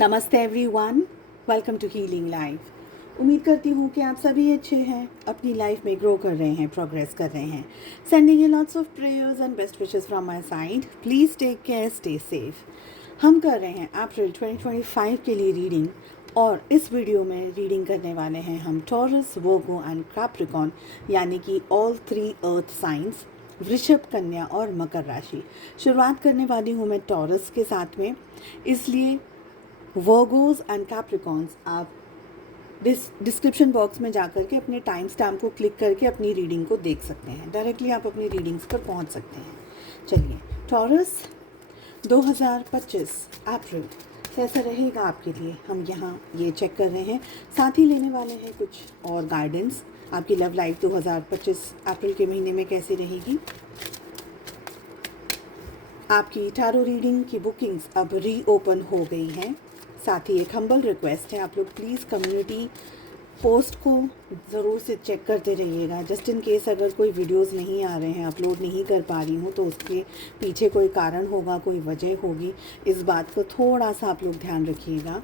नमस्ते everyone, welcome to healing life. उम्मीद करती हूँ कि आप सभी अच्छे हैं, अपनी लाइफ में ग्रो कर रहे हैं, प्रोग्रेस कर रहे हैं। Sending you lots of prayers and best wishes from my side. Please take care, stay safe. हम कर रहे हैं अप्रैल 2025 के लिए रीडिंग, और इस वीडियो में रीडिंग करने वाले हैं हम टॉरस, वर्गो एंड कैप्रिकॉर्न, यानी कि ऑल 3 अर्थ साइंस, वृषभ, कन्या और मकर राशि। शुरुआत करने वाली हूँ मैं टॉरस के साथ में, इसलिए वर्गोज एंड कैप्रिकॉर्न्स आप डिस्क्रिप्शन बॉक्स में जाकर के अपने टाइम स्टैम्प को क्लिक करके अपनी रीडिंग को देख सकते हैं। डायरेक्टली आप अपनी रीडिंग्स पर पहुंच सकते हैं। चलिए, टॉरस 2025 अप्रैल कैसा रहेगा आपके लिए, हम यहाँ ये चेक कर रहे हैं। साथ ही लेने वाले हैं कुछ और गाइडेंस, आपकी लव लाइफ 2025 अप्रैल के महीने में कैसी रहेगी। आपकी टैरो रीडिंग की बुकिंग्स अब रीओपन हो गई हैं। साथ ही एक हम्बल रिक्वेस्ट है, आप लोग प्लीज़ कम्युनिटी पोस्ट को ज़रूर से चेक करते रहिएगा। जस्ट इन केस अगर कोई वीडियोस नहीं आ रहे हैं, अपलोड नहीं कर पा रही हूँ, तो उसके पीछे कोई कारण होगा, कोई वजह होगी। इस बात को थोड़ा सा आप लोग ध्यान रखिएगा।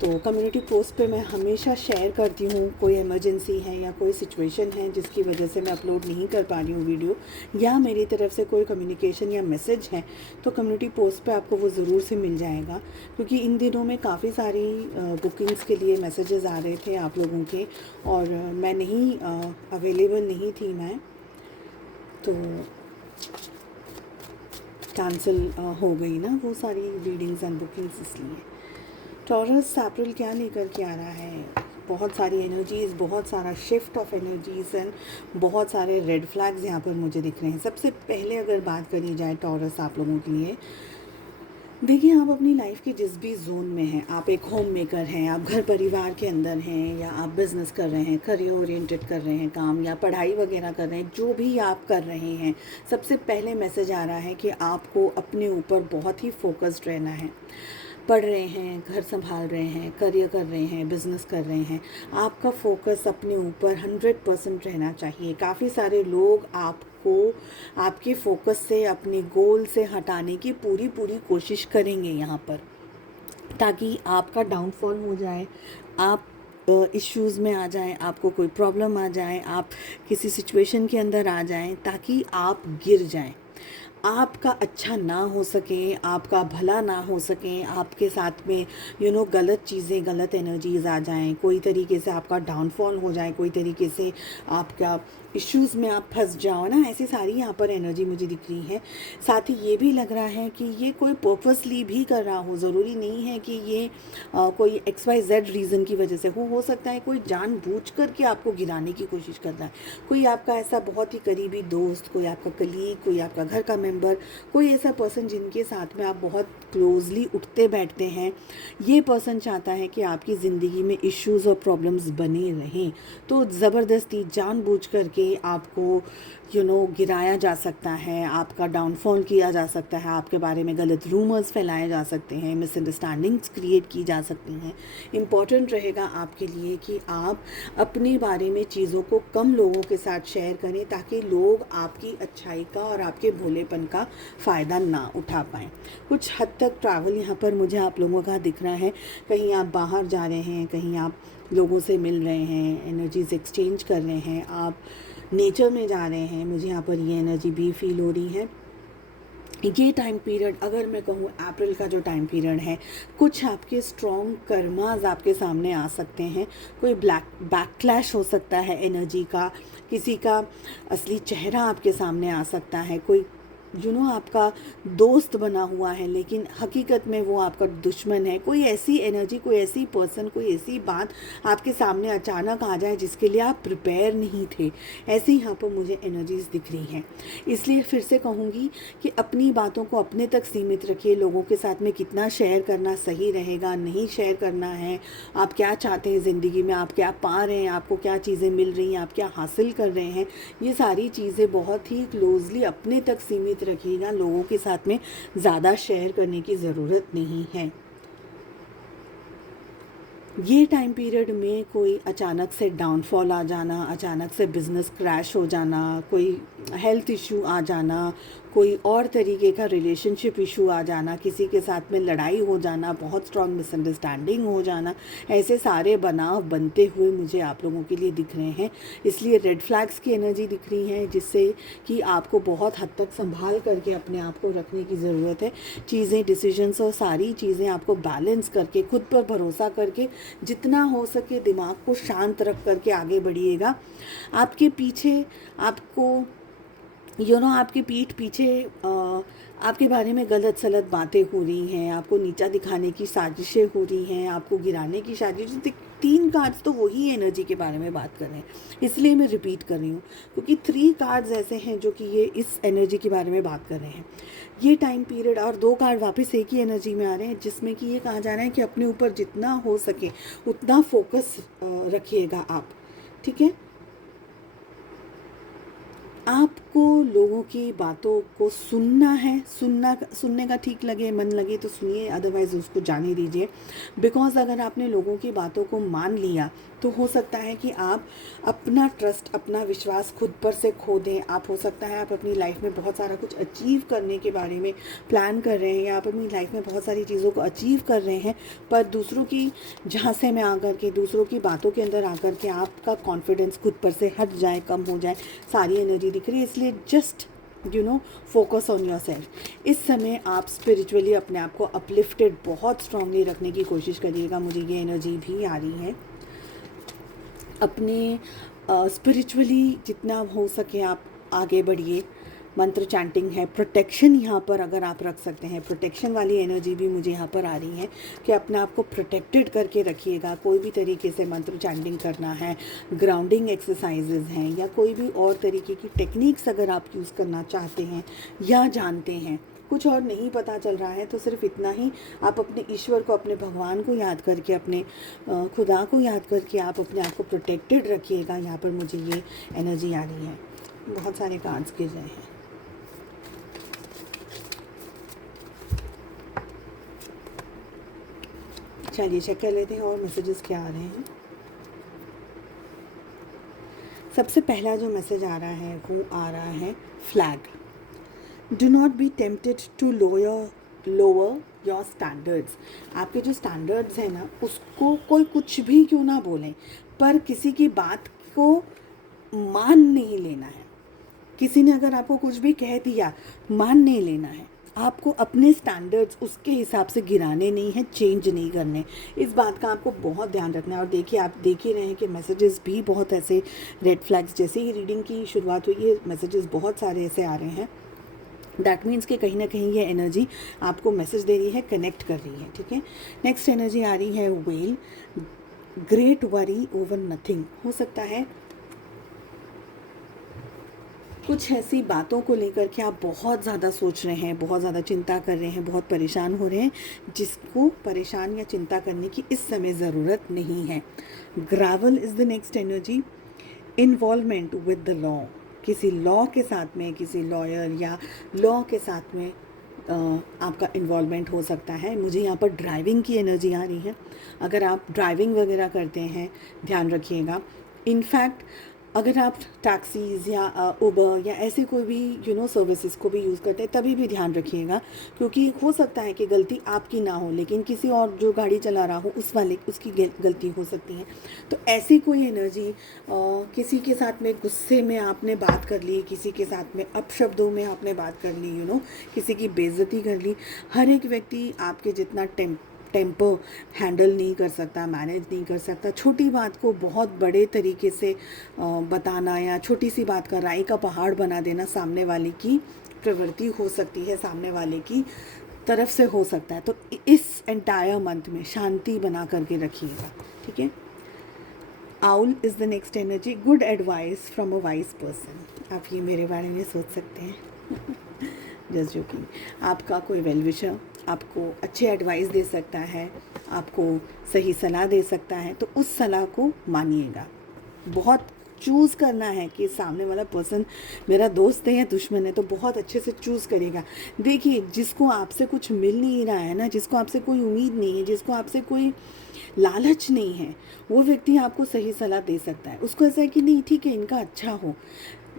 तो कम्युनिटी पोस्ट पे मैं हमेशा शेयर करती हूँ, कोई इमरजेंसी है या कोई सिचुएशन है जिसकी वजह से मैं अपलोड नहीं कर पा रही हूँ वीडियो, या मेरी तरफ से कोई कम्युनिकेशन या मैसेज है, तो कम्युनिटी पोस्ट पे आपको वो ज़रूर से मिल जाएगा। क्योंकि इन दिनों में काफ़ी सारी बुकिंग्स के लिए मैसेजेस आ रहे थे आप लोगों के, और मैं नहीं अवेलेबल नहीं थी मैं, तो कैंसिल हो गई ना वो सारी रीडिंग्स एंड बुकिंग्स। इसलिए टॉरस अप्रैल क्या लेकर के आ रहा है, बहुत सारी एनर्जीज़, बहुत सारा शिफ्ट ऑफ एनर्जीज़ एंड बहुत सारे रेड फ्लैग्स यहाँ पर मुझे दिख रहे हैं। सबसे पहले अगर बात करी जाए टॉरस आप लोगों के लिए, देखिए, आप अपनी लाइफ के जिस भी जोन में हैं, आप एक होम मेकर हैं, आप घर परिवार के अंदर हैं, या आप बिज़नेस कर रहे हैं, करियर ओरिएंटेड कर रहे हैं काम, या पढ़ाई वगैरह कर रहे हैं, जो भी आप कर रहे हैं, सबसे पहले मैसेज आ रहा है कि आपको अपने ऊपर बहुत ही फोकस्ड रहना है। पढ़ रहे हैं, घर संभाल रहे हैं, करियर कर रहे हैं, बिज़नेस कर रहे हैं, आपका फोकस अपने ऊपर 100% रहना चाहिए। काफ़ी सारे लोग आपको आपके फोकस से, अपने गोल से हटाने की पूरी कोशिश करेंगे यहाँ पर, ताकि आपका डाउनफॉल हो जाए, आप इश्यूज़ में आ जाएं, आपको कोई प्रॉब्लम आ जाए, आप किसी सिचुएशन के अंदर आ जाएं, ताकि आप गिर जाएं, आपका अच्छा ना हो सके, आपका भला ना हो सके, आपके साथ में गलत चीज़ें, गलत एनर्जीज़ आ जाएं, कोई तरीके से आपका डाउनफॉल हो जाए, कोई तरीके से आपका इश्यूज़ में आप फंस जाओ ना, ऐसी सारी यहाँ पर एनर्जी मुझे दिख रही है। साथ ही ये भी लग रहा है कि ये कोई पर्पसली भी कर रहा हो, ज़रूरी नहीं है कि ये कोई XYZ रीज़न की वजह से हो सकता है कोई जानबूझ कर के आपको गिराने की कोशिश कर रहा है। कोई आपका ऐसा बहुत ही करीबी दोस्त, कोई आपका कलीग, कोई आपका घर का मेंबर, कोई ऐसा पर्सन जिनके साथ में आप बहुत क्लोजली उठते बैठते हैं, ये पर्सन चाहता है कि आपकी ज़िंदगी में इश्यूज़ और प्रॉब्लम्स बने रहें, तो ज़बरदस्ती जानबूझ करके आपको गिराया जा सकता है, आपका डाउनफॉल किया जा सकता है, आपके बारे में गलत रूमर्स फैलाए जा सकते हैं, मिसअंडरस्टैंडिंग्स क्रिएट की जा सकती हैं। इम्पॉर्टेंट रहेगा आपके लिए कि आप अपने बारे में चीज़ों को कम लोगों के साथ शेयर करें, ताकि लोग आपकी अच्छाई का और आपके भोलेपन का फ़ायदा ना उठा पाएँ। कुछ हद तक ट्रैवल यहाँ पर मुझे आप लोगों का दिख रहा है, कहीं आप बाहर जा रहे हैं, कहीं आप लोगों से मिल रहे हैं, एनर्जीज एक्सचेंज कर रहे हैं, आप नेचर में जा रहे हैं, मुझे यहाँ पर ये एनर्जी भी फील हो रही है। ये टाइम पीरियड, अगर मैं कहूँ अप्रैल का जो टाइम पीरियड है, कुछ आपके स्ट्रॉन्ग कर्मास आपके सामने आ सकते हैं, कोई बैकक्लैश हो सकता है एनर्जी का, किसी का असली चेहरा आपके सामने आ सकता है, कोई आपका दोस्त बना हुआ है लेकिन हकीकत में वो आपका दुश्मन है। कोई ऐसी एनर्जी, कोई ऐसी पर्सन, कोई ऐसी बात आपके सामने अचानक आ जाए जिसके लिए आप प्रिपेयर नहीं थे, ऐसी यहाँ पर मुझे एनर्जीज दिख रही हैं। इसलिए फिर से कहूँगी कि अपनी बातों को अपने तक सीमित रखिए। लोगों के साथ में कितना शेयर करना सही रहेगा, नहीं शेयर करना है, आप क्या चाहते हैं ज़िंदगी में, आप क्या पा रहे हैं, आपको क्या चीज़ें मिल रही हैं, आप क्या हासिल कर रहे हैं, ये सारी चीज़ें बहुत ही क्लोजली अपने तक सीमित रखिएगा। लोगों के साथ में ज़्यादा शेयर करने की ज़रूरत नहीं है। ये टाइम पीरियड में कोई अचानक से डाउनफॉल आ जाना, अचानक से बिज़नेस क्रैश हो जाना, कोई हेल्थ इश्यू आ जाना, कोई और तरीके का रिलेशनशिप इशू आ जाना, किसी के साथ में लड़ाई हो जाना, बहुत स्ट्रॉन्ग मिसअंडरस्टैंडिंग हो जाना, ऐसे सारे बनाव बनते हुए मुझे आप लोगों के लिए दिख रहे हैं। इसलिए रेड फ्लैग्स की एनर्जी दिख रही है, जिससे कि आपको बहुत हद तक संभाल करके अपने आप को रखने की ज़रूरत है। चीज़ें, डिसीजंस और सारी चीज़ें आपको बैलेंस करके, खुद पर भरोसा करके, जितना हो सके दिमाग को शांत रख करके आगे बढ़िएगा। आपके पीछे आपको आपकी पीठ पीछे आपके बारे में गलत सलत बातें हो रही हैं, आपको नीचा दिखाने की साजिशें हो रही हैं, आपको गिराने की साजिश। 3 कार्ड्स तो वही एनर्जी के बारे में बात कर रहे हैं, इसलिए मैं रिपीट कर रही हूँ, क्योंकि 3 कार्ड्स ऐसे हैं जो कि ये इस एनर्जी के बारे में बात कर रहे हैं, ये टाइम पीरियड। और 2 कार्ड वापस एक ही एनर्जी में आ रहे हैं, जिसमें कि ये कहा जा रहा है कि अपने ऊपर जितना हो सके उतना फोकस रखिएगा आप, ठीक है। आपको लोगों की बातों को सुनना है, सुनने का ठीक लगे, मन लगे तो सुनिए, अदरवाइज़ उसको जाने दीजिए। बिकॉज़ अगर आपने लोगों की बातों को मान लिया तो हो सकता है कि आप अपना ट्रस्ट, अपना विश्वास खुद पर से खो दें। आप हो सकता है आप अपनी लाइफ में बहुत सारा कुछ अचीव करने के बारे में प्लान कर रहे हैं, या आप अपनी लाइफ में बहुत सारी चीज़ों को अचीव कर रहे हैं, पर दूसरों की झांसे में आकर के, दूसरों की बातों के अंदर आकर के आपका कॉन्फिडेंस खुद पर से हट जाए, कम हो जाए, सारी एनर्जी दिख रही है। इसलिए just focus on your self. इस समय आप स्पिरिचुअली अपने आप को अपलिफ्टेड बहुत स्ट्रांगली रखने की कोशिश करिएगा। मुझे ये एनर्जी भी आ रही है। अपने स्पिरिचुअली जितना हो सके आप आगे बढ़िए। मंत्र चैंटिंग है, प्रोटेक्शन यहाँ पर अगर आप रख सकते हैं, प्रोटेक्शन वाली एनर्जी भी मुझे यहाँ पर आ रही है कि अपने आप को प्रोटेक्टेड करके रखिएगा। कोई भी तरीके से मंत्र चैंटिंग करना है, ग्राउंडिंग एक्सरसाइजेज हैं, या कोई भी और तरीके की टेक्निक्स अगर आप यूज़ करना चाहते हैं या जानते हैं, कुछ और नहीं पता चल रहा है तो सिर्फ इतना ही, आप अपने ईश्वर को, अपने भगवान को याद करके, अपने खुदा को याद करके आप अपने आप को प्रोटेक्टेड रखिएगा। यहाँ पर मुझे ये एनर्जी आ रही है। बहुत सारे कार्ड्स गिर रहे हैं। चलिए चेक कर लेते हैं और मैसेजेस क्या आ रहे हैं। सबसे पहला जो मैसेज आ रहा है वो आ रहा है flag. Do not be tempted to lower your standards. आपके जो स्टैंडर्ड्स हैं ना, उसको कोई कुछ भी क्यों ना बोलें, पर किसी की बात को मान नहीं लेना है। किसी ने अगर आपको कुछ भी कह दिया, मान नहीं लेना है। आपको अपने स्टैंडर्ड्स उसके हिसाब से गिराने नहीं है, चेंज नहीं करने। इस बात का आपको बहुत ध्यान रखना है। और देखिए, आप देख ही रहे हैं कि मैसेजेस भी बहुत ऐसे रेड फ्लैग्स, जैसे ही रीडिंग की शुरुआत हुई ये मैसेजेस बहुत सारे ऐसे आ रहे हैं। दैट मीन्स कि कहीं ना कहीं ये एनर्जी आपको मैसेज दे रही है, कनेक्ट कर रही है, ठीक है। नेक्स्ट एनर्जी आ रही है whale. Great worry over nothing. हो सकता है कुछ ऐसी बातों को लेकर के आप बहुत ज़्यादा सोच रहे हैं, बहुत ज़्यादा चिंता कर रहे हैं, बहुत परेशान हो रहे हैं, जिसको परेशान या चिंता करने की इस समय ज़रूरत नहीं है। Gravel is the next energy. Involvement with the law. किसी लॉ के साथ में, किसी लॉयर या लॉ के साथ में आपका इन्वॉल्वमेंट हो सकता है। मुझे यहाँ पर ड्राइविंग की एनर्जी आ रही है। अगर आप ड्राइविंग वगैरह करते हैं, ध्यान रखिएगा। इनफैक्ट अगर आप टैक्सीज़ या उबर या ऐसे कोई भी सर्विसेज को भी यूज़ करते हैं, तभी भी ध्यान रखिएगा, क्योंकि हो सकता है कि गलती आपकी ना हो, लेकिन किसी और जो गाड़ी चला रहा हो उसकी गलती हो सकती है। तो ऐसी कोई एनर्जी, किसी के साथ में गुस्से में आपने बात कर ली, किसी के साथ में अपशब्दों में आपने बात कर ली, किसी की बेइज्जती कर ली। हर एक व्यक्ति आपके जितना टेम्पर हैंडल नहीं कर सकता, मैनेज नहीं कर सकता। छोटी बात को बहुत बड़े तरीके से बताना या छोटी सी बात का राई का पहाड़ बना देना सामने वाले की प्रवृत्ति हो सकती है, सामने वाले की तरफ से हो सकता है। तो इस एंटायर मंथ में शांति बना करके रखिएगा, ठीक है। Owl is the next energy. Good advice from a wise person. आप ये मेरे बारे में सोच सकते हैं। Just joking. आपका कोई वेल विशर आपको अच्छे एडवाइस दे सकता है, आपको सही सलाह दे सकता है, तो उस सलाह को मानिएगा। बहुत चूज़ करना है कि सामने वाला पर्सन मेरा दोस्त है या दुश्मन है, तो बहुत अच्छे से चूज़ करेगा। देखिए, जिसको आपसे कुछ मिल नहीं रहा है ना, जिसको आपसे कोई उम्मीद नहीं है, जिसको आपसे कोई लालच नहीं है, वो व्यक्ति आपको सही सलाह दे सकता है। उसको ऐसा है कि नहीं, ठीक है, इनका अच्छा हो।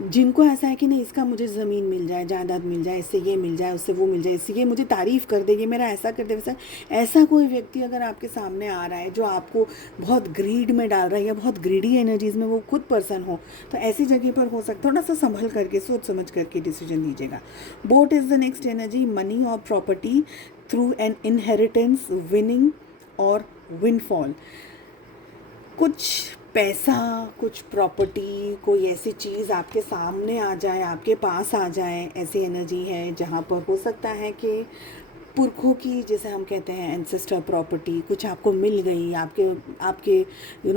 जिनको ऐसा है कि नहीं इसका मुझे ज़मीन मिल जाए, जायदाद मिल जाए, इससे ये मिल जाए, उससे वो मिल जाए, इससे ये मुझे तारीफ़ कर दे, ये मेरा ऐसा कर दे, वैसा, ऐसा कोई व्यक्ति अगर आपके सामने आ रहा है जो आपको बहुत ग्रीड में डाल रहा है या बहुत ग्रीडी एनर्जीज़ में वो खुद पर्सन हो, तो ऐसी जगह पर हो सकता है थोड़ा सा संभल करके सोच समझ करके डिसीजन लीजिएगा। Boat is the next energy, money और property through an inheritance, winning और विनफॉल। कुछ पैसा, कुछ प्रॉपर्टी, कोई ऐसी चीज़ आपके सामने आ जाए, आपके पास आ जाए, ऐसी एनर्जी है जहाँ पर हो सकता है कि पुरखों की, जैसे हम कहते हैं एंसेस्टर प्रॉपर्टी, कुछ आपको मिल गई, आपके आपके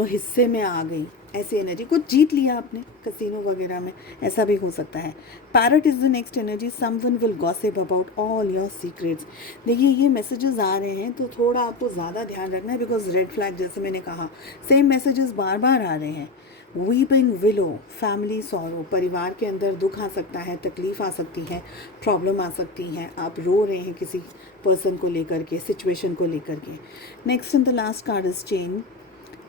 हिस्से में आ गई, ऐसी एनर्जी। कुछ जीत लिया आपने कसिनो वगैरह में, ऐसा भी हो सकता है। Parrot is the next energy, someone will gossip about all your secrets. देखिए ये मैसेजेस आ रहे हैं तो थोड़ा आपको ज़्यादा ध्यान रखना है, बिकॉज रेड फ्लैग, जैसे मैंने कहा, सेम मैसेजेस बार बार आ रहे हैं। वीपिंग विलो, फैमिली सॉरो, परिवार के अंदर दुख आ सकता है, तकलीफ़ आ सकती है, प्रॉब्लम आ सकती है, आप रो रहे हैं किसी पर्सन को लेकर के, सिचुएशन को लेकर के। Next and the last card is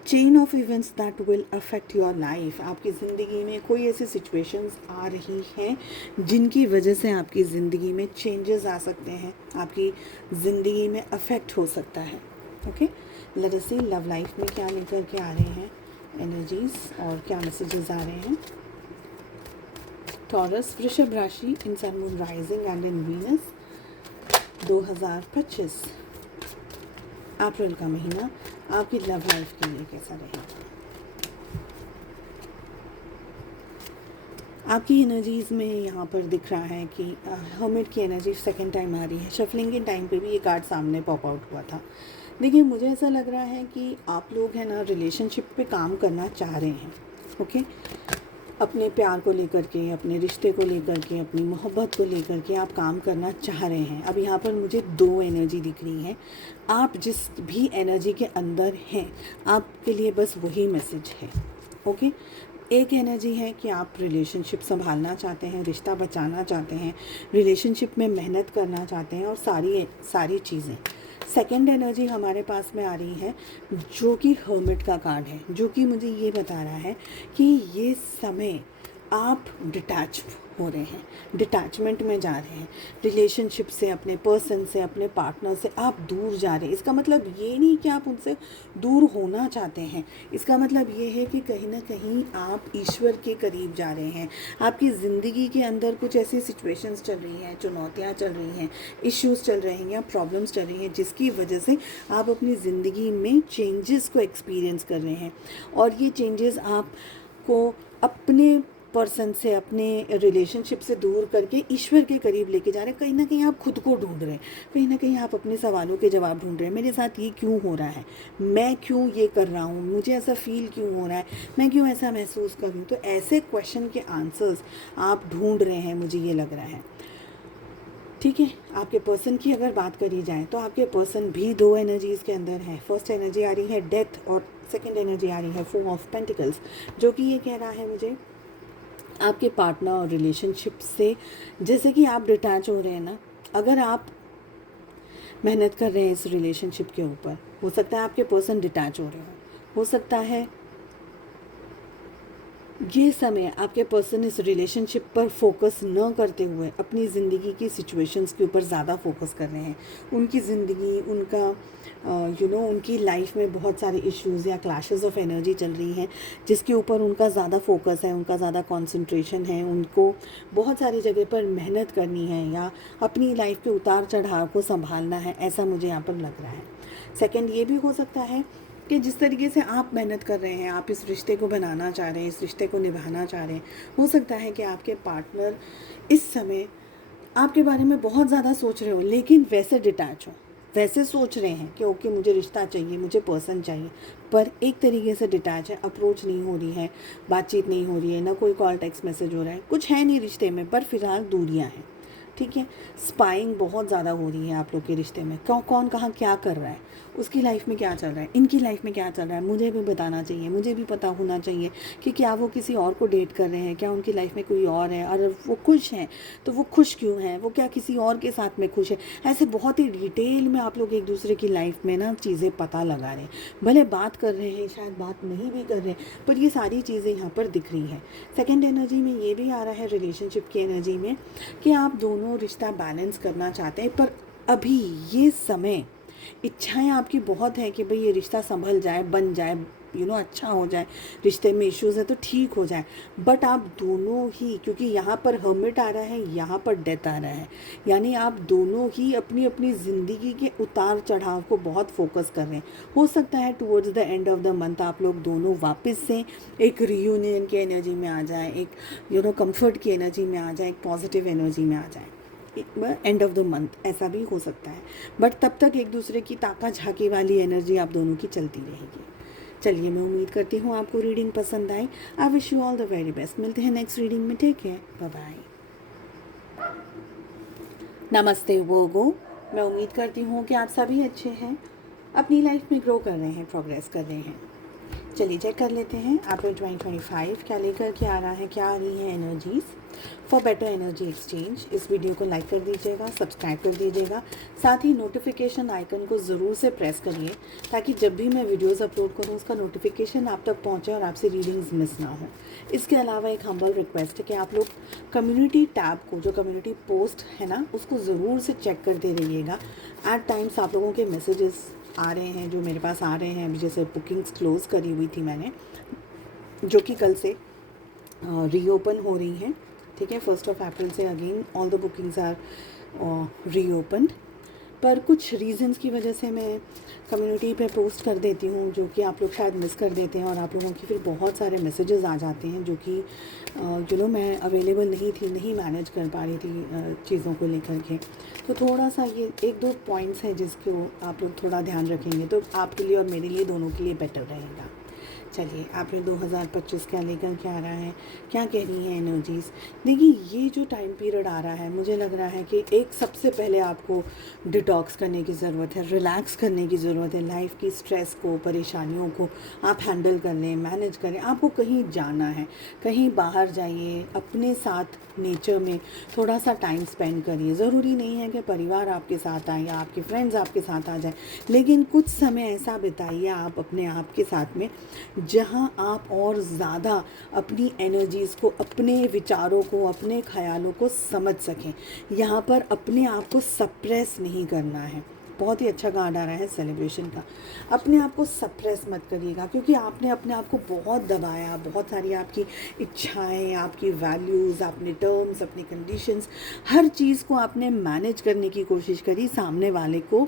chain of events that will affect your life. आपकी ज़िंदगी में कोई ऐसी सिचुएशंस आ रही हैं जिनकी वजह से आपकी ज़िंदगी में चेंजेस आ सकते हैं, आपकी ज़िंदगी में अफेक्ट हो सकता है। ओके, लेट अस सी लव लाइफ में क्या लेकर के आ रहे हैं एनर्जीज और क्या मैसेजेस आ रहे हैं। टॉरस, वृषभ राशि, in sun moon rising and in Venus, 2025 April का महीना आपकी लव लाइफ के लिए कैसा रहेगा। आपकी एनर्जीज़ में यहाँ पर दिख रहा है कि हर्मिट की एनर्जी सेकंड टाइम आ रही है। शफलिंग के टाइम पे भी ये कार्ड सामने पॉप आउट हुआ था। देखिए मुझे ऐसा लग रहा है कि आप लोग हैं ना रिलेशनशिप पे काम करना चाह रहे हैं। ओके, अपने प्यार को लेकर के, अपने रिश्ते को लेकर के, अपनी मोहब्बत को लेकर के आप काम करना चाह रहे हैं। अब यहाँ पर मुझे दो एनर्जी दिख रही है। आप जिस भी एनर्जी के अंदर हैं, आपके लिए बस वही मैसेज है। ओके, एक एनर्जी है कि आप रिलेशनशिप संभालना चाहते हैं, रिश्ता बचाना चाहते हैं, रिलेशनशिप में मेहनत करना चाहते हैं और सारी चीज़ें। सेकंड एनर्जी हमारे पास में आ रही है जो कि हर्मिट का कार्ड है, जो कि मुझे ये बता रहा है कि ये समय आप डिटैच हो रहे हैं, डिटैचमेंट में जा रहे हैं, रिलेशनशिप से, अपने पर्सन से, अपने पार्टनर से आप दूर जा रहे हैं। इसका मतलब ये नहीं कि आप उनसे दूर होना चाहते हैं, इसका मतलब ये है कि कहीं ना कहीं आप ईश्वर के करीब जा रहे हैं। आपकी ज़िंदगी के अंदर कुछ ऐसी सिचुएशंस चल रही हैं, चुनौतियाँ चल रही हैं, इश्यूज़ चल रहे हैं या प्रॉब्लम्स चल रही हैं, जिसकी वजह से आप अपनी ज़िंदगी में चेंजेस को एक्सपीरियंस कर रहे हैं। और ये चेंजेस आपको अपने पर्सन से, अपने रिलेशनशिप से दूर करके ईश्वर के करीब लेके जा रहे हैं। कहीं ना कहीं आप खुद को ढूंढ रहे हैं, कहीं ना कहीं आप अपने सवालों के जवाब ढूंढ रहे हैं। मेरे साथ ये क्यों हो रहा है, मैं क्यों ये कर रहा हूँ, मुझे ऐसा फील क्यों हो रहा है, मैं क्यों ऐसा महसूस कर रही हूँ। तो ऐसे क्वेश्चन के आंसर्स आप ढूंढ रहे हैं, मुझे ये लग रहा है। ठीक है, आपके पर्सन की अगर बात करी जाए तो आपके पर्सन भी दो एनर्जीज़ के अंदर है। फर्स्ट एनर्जी आ रही है डेथ और सेकेंड एनर्जी आ रही है 4 ऑफ पेंटिकल्स, जो कि ये कह रहा है मुझे आपके पार्टनर और रिलेशनशिप से, जैसे कि आप डिटैच हो रहे हैं ना, अगर आप मेहनत कर रहे हैं इस रिलेशनशिप के ऊपर, हो सकता है आपके पर्सन डिटैच हो रहे हो सकता है ये समय आपके पर्सन इस रिलेशनशिप पर फोकस न करते हुए अपनी ज़िंदगी की सिचुएशंस के ऊपर ज़्यादा फोकस कर रहे हैं। उनकी ज़िंदगी, उनका उनकी लाइफ में बहुत सारे इश्यूज़ या क्लैशेस ऑफ एनर्जी चल रही हैं, जिसके ऊपर उनका ज़्यादा फोकस है, उनका ज़्यादा कंसंट्रेशन है। उनको बहुत सारी जगह पर मेहनत करनी है या अपनी लाइफ के उतार चढ़ाव को संभालना है, ऐसा मुझे यहाँ पर लग रहा है। सेकंड ये भी हो सकता है कि जिस तरीके से आप मेहनत कर रहे हैं, आप इस रिश्ते को बनाना चाह रहे हैं, इस रिश्ते को निभाना चाह रहे हैं, हो सकता है कि आपके पार्टनर इस समय आपके बारे में बहुत ज़्यादा सोच रहे हो, लेकिन वैसे डिटैच हो, वैसे सोच रहे हैं कि ओके मुझे रिश्ता चाहिए, मुझे पर्सन चाहिए, पर एक तरीके से डिटैच है, अप्रोच नहीं हो रही है, बातचीत नहीं हो रही है, ना कोई कॉल टेक्स्ट मैसेज हो रहा है, कुछ है नहीं रिश्ते में, पर फिलहाल दूरियां हैं। ठीक है। स्पाइंग बहुत ज़्यादा हो रही है आप लोग के रिश्ते में, कौन कहाँ क्या कर रहा है, उसकी लाइफ में क्या चल रहा है, इनकी लाइफ में क्या चल रहा है, मुझे भी बताना चाहिए, मुझे भी पता होना चाहिए कि क्या वो किसी और को डेट कर रहे हैं, क्या उनकी लाइफ में कोई और है, और वो खुश हैं तो वो खुश क्यों हैं, वो क्या किसी और के साथ में खुश है। ऐसे बहुत ही डिटेल में आप लोग एक दूसरे की लाइफ में ना चीज़ें पता लगा रहे हैं, भले बात कर रहे हैं, शायद बात नहीं भी कर रहे हैं, पर ये सारी चीज़ें यहाँ पर दिख रही हैं। सेकेंड एनर्जी में ये भी आ रहा है, रिलेशनशिप की एनर्जी में, कि आप दोनों रिश्ता बैलेंस करना चाहते हैं, पर अभी ये समय इच्छाएं आपकी बहुत है कि भाई ये रिश्ता संभल जाए, बन जाए, अच्छा हो जाए, रिश्ते में इश्यूज़ है तो ठीक हो जाए। बट आप दोनों ही, क्योंकि यहाँ पर हर्मिट आ रहा है, यहाँ पर डेथ आ रहा है, यानी आप दोनों ही अपनी अपनी ज़िंदगी के उतार चढ़ाव को बहुत फोकस कर रहे हैं। हो सकता है towards the end of the month आप लोग दोनों वापस से एक रीयूनियन की एनर्जी में आ जाए, एक कंफर्ट की एनर्जी में आ जाए, एक पॉजिटिव एनर्जी में आ जाए एंड ऑफ द मंथ, ऐसा भी हो सकता है। बट तब तक एक दूसरे की ताका झाकी वाली एनर्जी आप दोनों की चलती रहेगी। चलिए, मैं उम्मीद करती हूँ आपको रीडिंग पसंद आई। I wish you all the very best. मिलते हैं नेक्स्ट रीडिंग में। Take care, bye bye. नमस्ते वोगो, मैं उम्मीद करती हूँ कि आप सभी अच्छे हैं, अपनी लाइफ में ग्रो कर रहे हैं, प्रोग्रेस कर रहे हैं। चलिए चेक कर लेते हैं अप्रैल 2025 क्या लेकर के आ रहा है, क्या आ रही है energies for better energy exchange. इस वीडियो को लाइक कर दीजिएगा, सब्सक्राइब कर दीजिएगा, साथ ही नोटिफिकेशन आइकन को ज़रूर से प्रेस करिए ताकि जब भी मैं वीडियोस अपलोड करूं उसका नोटिफिकेशन आप तक पहुंचे और आपसे रीडिंग्स मिस ना हो। इसके अलावा एक हम्बल रिक्वेस्ट है कि आप लोग कम्युनिटी टैब को, जो कम्युनिटी पोस्ट है ना, उसको ज़रूर से चेक करते रहिएगा। एट टाइम्स आप लोगों के मैसेजेस आ रहे हैं जो मेरे पास आ रहे हैं। अभी जैसे बुकिंग्स क्लोज़ करी हुई थी मैंने, जो कि कल से रीओपन हो रही हैं, ठीक है। 1 अप्रैल से again all the bookings are reopened. पर कुछ रीजंस की वजह से मैं कम्युनिटी पे पोस्ट कर देती हूँ, जो कि आप लोग शायद मिस कर देते हैं, और आप लोगों की फिर बहुत सारे मैसेजेस आ जाते हैं जो कि मैं अवेलेबल नहीं थी, नहीं मैनेज कर पा रही थी चीज़ों को लेकर के। तो थोड़ा सा ये 1-2 पॉइंट्स हैं जिसको आप लोग थोड़ा ध्यान रखेंगे तो आपके लिए और मेरे लिए, दोनों के लिए बेटर रहेगा। चलिए, अप्रैल 2025 क्या लेकर के आ रहा है, क्या कह रही हैं एनर्जीज़। देखिए, ये जो टाइम पीरियड आ रहा है, मुझे लग रहा है कि एक सबसे पहले आपको डिटॉक्स करने की ज़रूरत है, रिलैक्स करने की ज़रूरत है। लाइफ की स्ट्रेस को, परेशानियों को आप हैंडल कर लें, मैनेज करें। आपको कहीं जाना है, कहीं बाहर जाइए, अपने साथ नेचर में थोड़ा सा टाइम स्पेंड करिए। ज़रूरी नहीं है कि परिवार आपके साथ आए या आपके फ्रेंड्स आपके साथ आ जाए, लेकिन कुछ समय ऐसा बिताइए आप अपने आप के साथ में जहाँ आप और ज़्यादा अपनी एनर्जीज़ को, अपने विचारों को, अपने ख़यालों को समझ सकें। यहाँ पर अपने आप को सप्रेस नहीं करना है। बहुत ही अच्छा कार्ड आ रहा है सेलिब्रेशन का। अपने आप को सप्रेस मत करिएगा, क्योंकि आपने अपने आप को बहुत दबाया, बहुत सारी आपकी इच्छाएं, आपकी वैल्यूज़, आपने टर्म्स, अपनी कंडीशंस, हर चीज़ को आपने मैनेज करने की कोशिश करी, सामने वाले को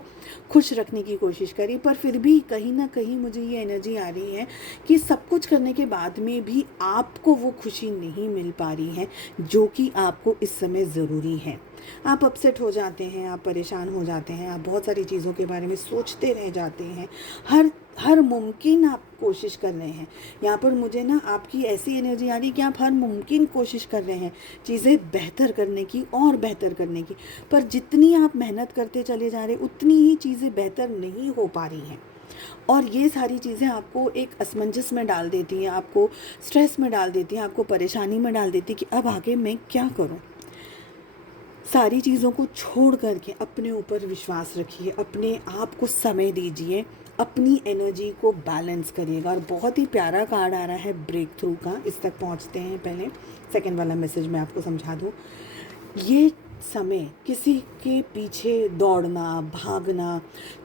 खुश रखने की कोशिश करी। पर फिर भी कहीं ना कहीं मुझे ये एनर्जी आ रही है कि सब कुछ करने के बाद में भी आपको वो खुशी नहीं मिल पा रही है जो कि आपको इस समय ज़रूरी है। आप अपसेट हो जाते हैं, आप परेशान हो जाते हैं, आप बहुत सारी चीज़ों के बारे में सोचते रह जाते हैं, हर मुमकिन आप कोशिश कर रहे हैं। यहाँ पर मुझे ना आपकी ऐसी एनर्जी आ रही है कि आप हर मुमकिन कोशिश कर रहे हैं चीज़ें बेहतर करने की और बेहतर करने की, पर जितनी आप मेहनत करते चले जा रहे उतनी ही चीज़ें बेहतर नहीं हो पा रही हैं। और ये सारी चीज़ें आपको एक असमंजस में डाल देती हैं, आपको स्ट्रेस में डाल देती हैं, आपको परेशानी में डाल देती है कि अब आगे मैं क्या करूँ। सारी चीज़ों को छोड़ करके अपने ऊपर विश्वास रखिए, अपने आप को समय दीजिए, अपनी एनर्जी को बैलेंस करिएगा। और बहुत ही प्यारा कार्ड आ रहा है ब्रेक थ्रू का। इस तक पहुंचते हैं, पहले सेकंड वाला मैसेज मैं आपको समझा दूं। ये समय किसी के पीछे दौड़ना, भागना,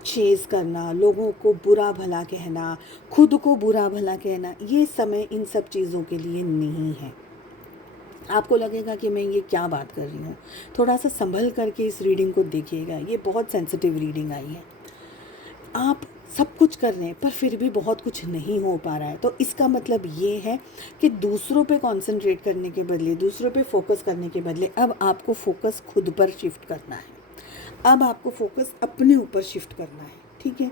चेज़ करना, लोगों को बुरा भला कहना, खुद को बुरा भला कहना, ये समय इन सब चीज़ों के लिए नहीं है। आपको लगेगा कि मैं ये क्या बात कर रही हूँ, थोड़ा सा संभल करके इस रीडिंग को देखिएगा। ये बहुत सेंसिटिव रीडिंग आई है। आप सब कुछ कर रहे हैं पर फिर भी बहुत कुछ नहीं हो पा रहा है, तो इसका मतलब ये है कि दूसरों पे कंसंट्रेट करने के बदले, दूसरों पे फोकस करने के बदले अब आपको फोकस खुद पर शिफ्ट करना है। अब आपको फोकस अपने ऊपर शिफ्ट करना है, ठीक है।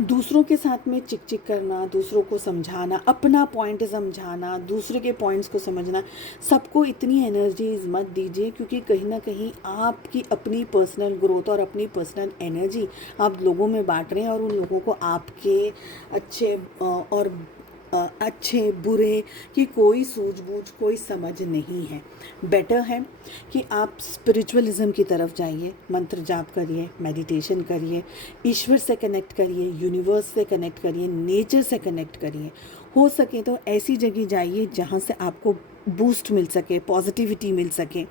दूसरों के साथ में चिक चिक करना, दूसरों को समझाना, अपना पॉइंट समझाना, दूसरे के पॉइंट्स को समझना, सबको इतनी एनर्जीज मत दीजिए, क्योंकि कहीं ना कहीं आपकी अपनी पर्सनल ग्रोथ और अपनी पर्सनल एनर्जी आप लोगों में बांट रहे हैं, और उन लोगों को आपके अच्छे और अच्छे बुरे की कोई सूझबूझ, कोई समझ नहीं है। बेटर है कि आप स्पिरिचुअलिज्म की तरफ जाइए, मंत्र जाप करिए, मेडिटेशन करिए, ईश्वर से कनेक्ट करिए, यूनिवर्स से कनेक्ट करिए, नेचर से कनेक्ट करिए। हो सके तो ऐसी जगह जाइए जहाँ से आपको बूस्ट मिल सके, पॉजिटिविटी मिल सके।